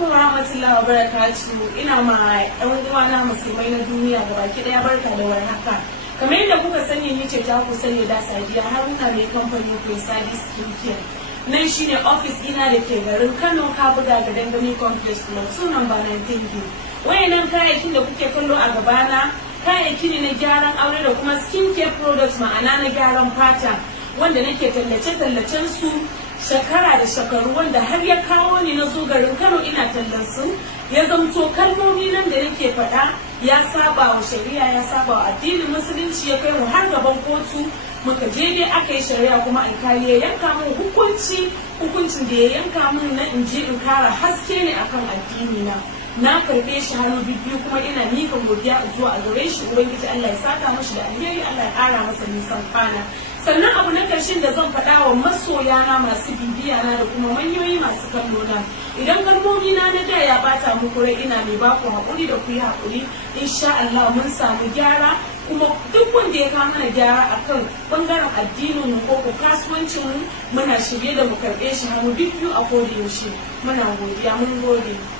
alaikum warahmatullahi wabarakatuh. Ina ma ɗan uwana musulmai na duniya gabaki ɗaya barka da warhaka. Kamar yadda kuka sani ni ce ta ku sani da Sadiya Haruna mai kamfanin Presadi Skincare. Nan shine office ina da ke garin Kano ka buga ga Dangane Complex Plot number 19. Wayannan kayayyakin da kuke kallo a gabana kayayyaki ne na gyaran aure da kuma skincare products, ma'ana na gyaran fata, wanda nake tallace-tallacen su shekara da shekaru, wanda har ya kawo ni na zo garin Kano ina tallan su. Ya zamto kalmomi nan da nake faɗa ya saba wa shari'a, ya saba wa addinin musulunci, ya kai mu har gaban kotu. Muka je dai aka yi shari'a kuma alkali ya yanka min hukuncin da ya yanka min na in je in kara haske ne akan addini na karɓe shi hannu biyu, kuma ina mika godiya zuwa a gare shi. Ubangiji Allah ya saka mashi da alheri, Allah ya ƙara masa nisan kwana. Sannan abu na ƙarshen da zan faɗa wa masoyana masu bibiya na da kuma manyoyi masu kallo na, idan kalmomi na da ya bata muku rai, ina mai baku haƙuri da ku yi haƙuri. Insha Allah mun samu gyara, kuma duk wanda ya kawo mana gyara akan bangaren addinin mu ko kasuwancin mu, muna shirye da mu karɓe shi hannu biyu a koda yaushe. Muna godiya, mun gode.